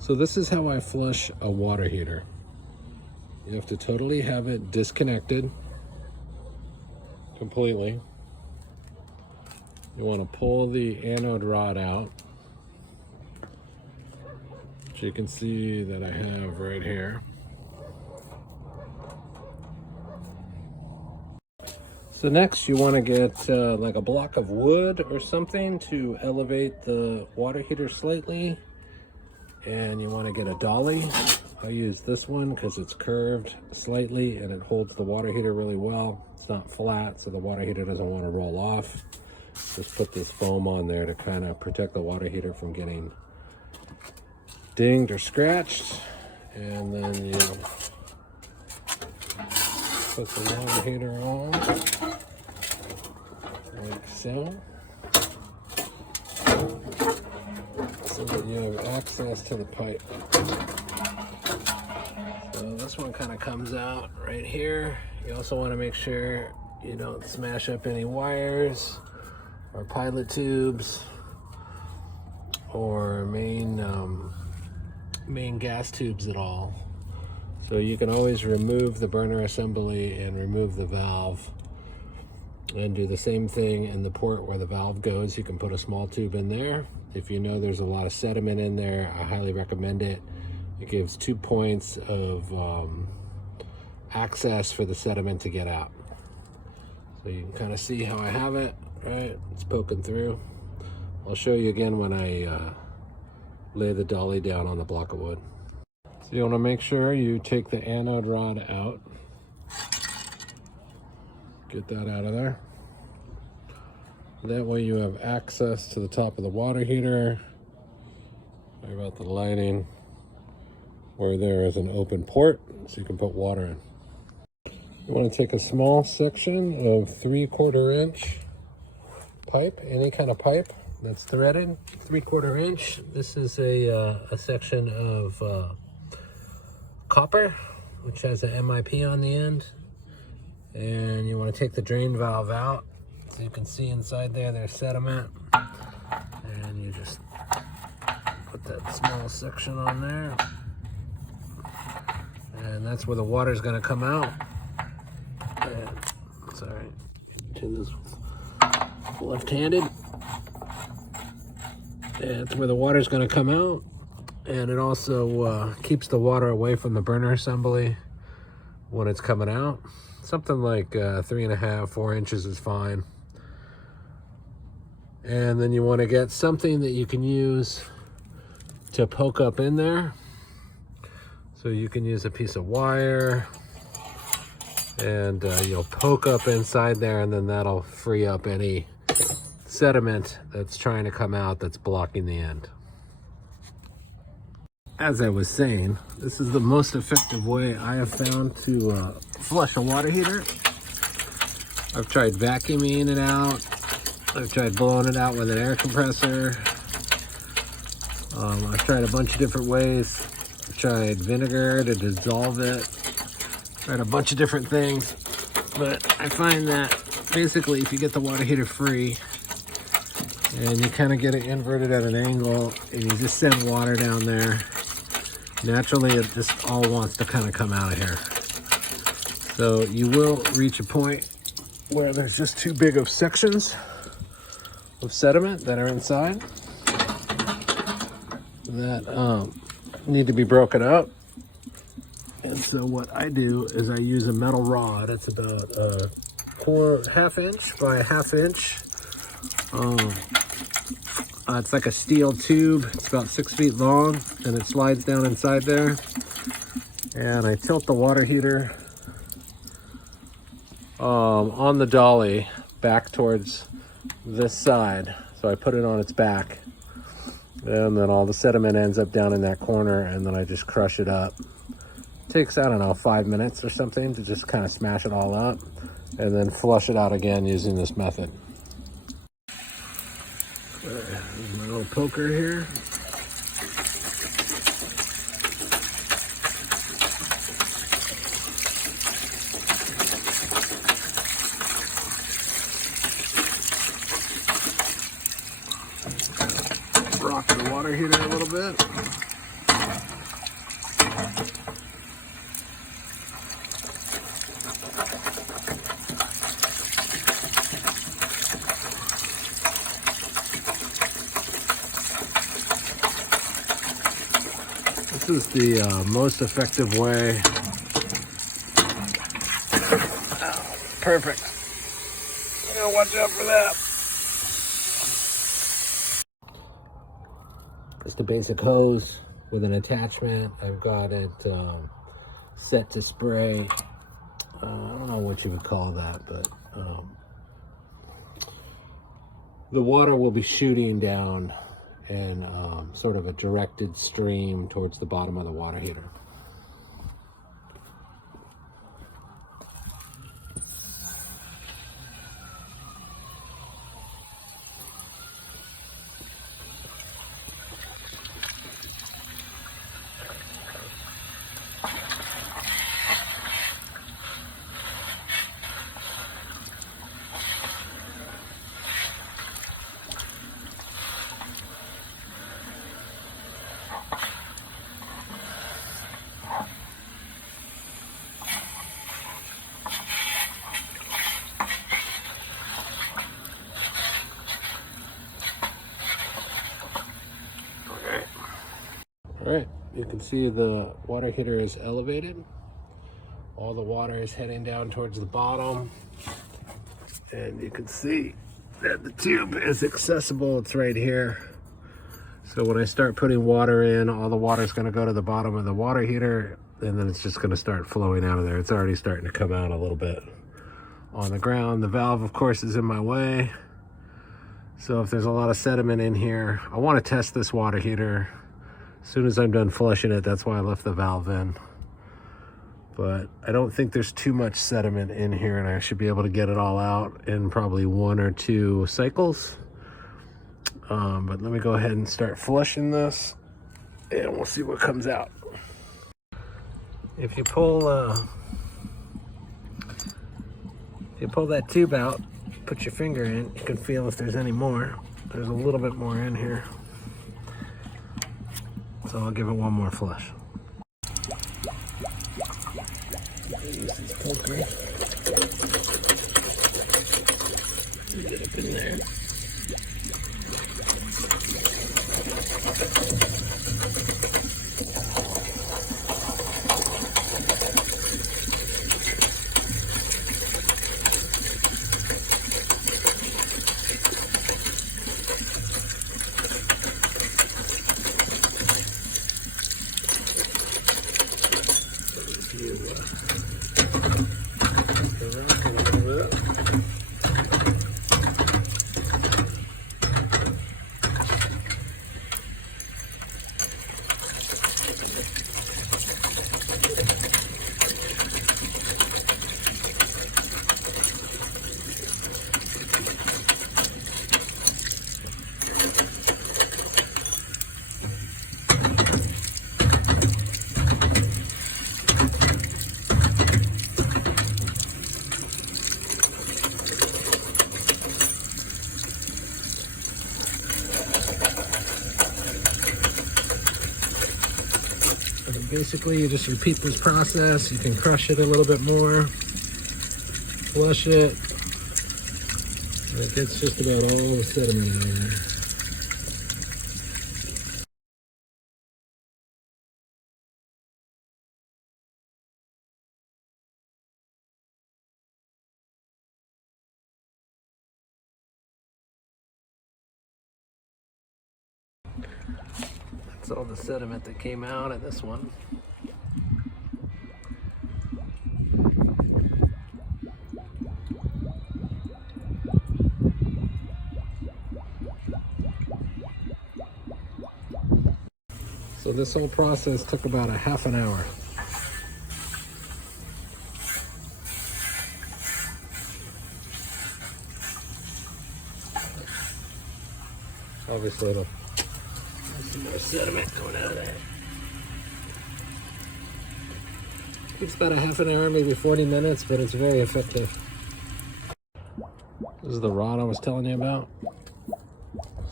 So this is how I flush a water heater. You have to totally have it disconnected completely. You want to pull the anode rod out, which you can see that I have right here. So next you want to get like a block of wood or something to elevate the water heater slightly. And you want to get a dolly. I use this one because it's curved slightly and it holds the water heater really well. It's not flat, so the water heater doesn't want to roll off. Just put this foam on there to kind of protect the water heater from getting dinged or scratched. And then you put the water heater on like so. So that you have access to the pipe. So this one kind of comes out right here. You also want to make sure you don't smash up any wires or pilot tubes or main gas tubes at all. So you can always remove the burner assembly and remove the valve, and do the same thing in the port where the valve goes. You can put a small tube in there. If you know there's a lot of sediment in there, I highly recommend it. It gives 2 points of access for the sediment to get out. So you can kind of see how I have it, right? It's poking through. I'll show you again when I lay the dolly down on the block of wood. So you want to make sure you take the anode rod out. Get that out of there. That way you have access to the top of the water heater. Sorry about the lighting. Where there is an open port, so you can put water in. You want to take a small section of 3/4 inch pipe, any kind of pipe that's threaded, 3/4 inch. This is a section of copper, which has an MIP on the end. And you want to take the drain valve out, so you can see inside there's sediment. And you just put that small section on there. And that's where the water's going to come out. And, sorry, do this left-handed. And that's where the water's going to come out. And it also keeps the water away from the burner assembly when it's coming out. Something like 3.5, 4 inches is fine. And then you want to get something that you can use to poke up in there. So you can use a piece of wire and you'll poke up inside there, and then that'll free up any sediment that's trying to come out that's blocking the end. As I was saying, this is the most effective way I have found to flush a water heater. I've tried vacuuming it out. I've tried blowing it out with an air compressor. I've tried a bunch of different ways. I've tried vinegar to dissolve it. Tried a bunch of different things. But I find that basically if you get the water heater free and you kind of get it inverted at an angle and you just send water down there, naturally it just all wants to kind of come out of here. So you will reach a point where there's just too big of sections of sediment that are inside that need to be broken up. And so what I do is I use a metal rod. It's about a half inch by a half inch. It's like a steel tube. It's about 6 feet long, and it slides down inside there. And I tilt the water heater on the dolly back towards this side. So I put it on its back, and then all the sediment ends up down in that corner, and then I just crush it up. It takes, I don't know, 5 minutes or something to just kind of smash it all up, and then flush it out again using this method. There's my little poker here. Rock the water heater a little bit. is the most effective way. Oh, perfect. You gotta watch out for that. It's the basic hose with an attachment. I've got it set to spray. I don't know what you would call that, but the water will be shooting down in sort of a directed stream towards the bottom of the water heater. All right, you can see the water heater is elevated. All the water is heading down towards the bottom. And you can see that the tube is accessible. It's right here. So when I start putting water in, all the water is going to go to the bottom of the water heater, and then it's just going to start flowing out of there. It's already starting to come out a little bit on the ground. The valve, of course, is in my way. So if there's a lot of sediment in here, I want to test this water heater. As soon as I'm done flushing it, that's why I left the valve in. But I don't think there's too much sediment in here, and I should be able to get it all out in probably 1 or 2 cycles. But let me go ahead and start flushing this, and we'll see what comes out. If you pull that tube out, put your finger in, you can feel if there's any more. There's a little bit more in here. So I'll give it one more flush. Use this poker. Get up in there. Basically, you just repeat this process. You can crush it a little bit more, flush it, and it gets just about all the sediment out of there. That's all the sediment that came out of this one. So this whole process took about a half an hour. Obviously, there's some more sediment coming out of there. It's about a half an hour, maybe 40 minutes, but it's very effective. This is the rod I was telling you about.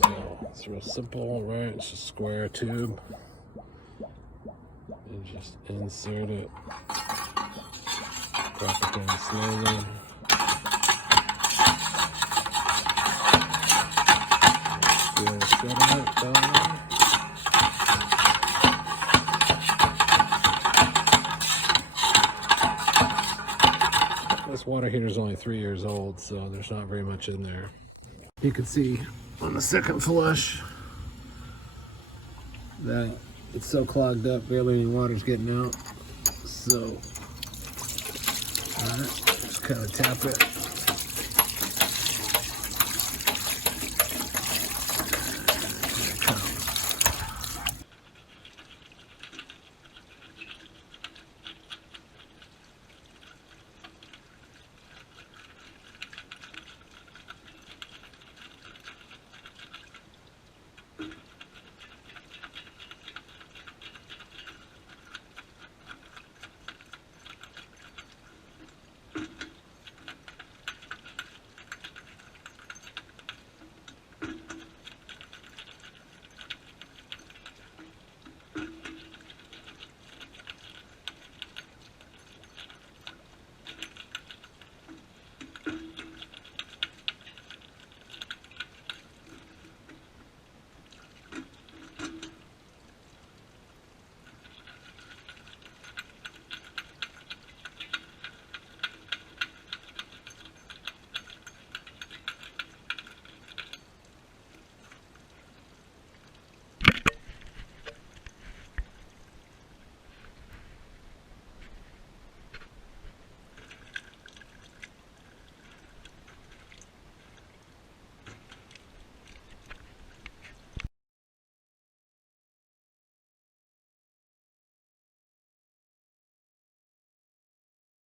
So it's real simple, right? It's a square tube. And just insert it. Drop it down slowly. Feel the sediment down there. This water heater is only 3 years old, so there's not very much in there. You can see on the second flush that it's so clogged up, barely any water's getting out. So, just kind of tap it.